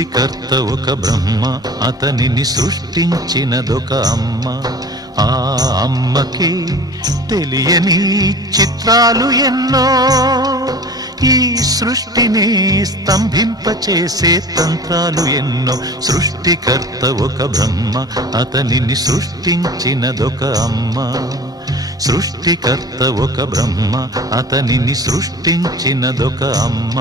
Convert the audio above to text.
సృష్టికర్త ఒక బ్రహ్మ, అతనిని సృష్టించినదొక అమ్మ. ఆ అమ్మకి తెలియని చిత్రాలు ఎన్నో, ఈ సృష్టిని స్తంభింపచేసే తంత్రాలు ఎన్నో. సృష్టికర్త ఒక బ్రహ్మ, అతనిని సృష్టించినదొక అమ్మ. సృష్టికర్త ఒక బ్రహ్మ, అతనిని సృష్టించినదొక అమ్మ.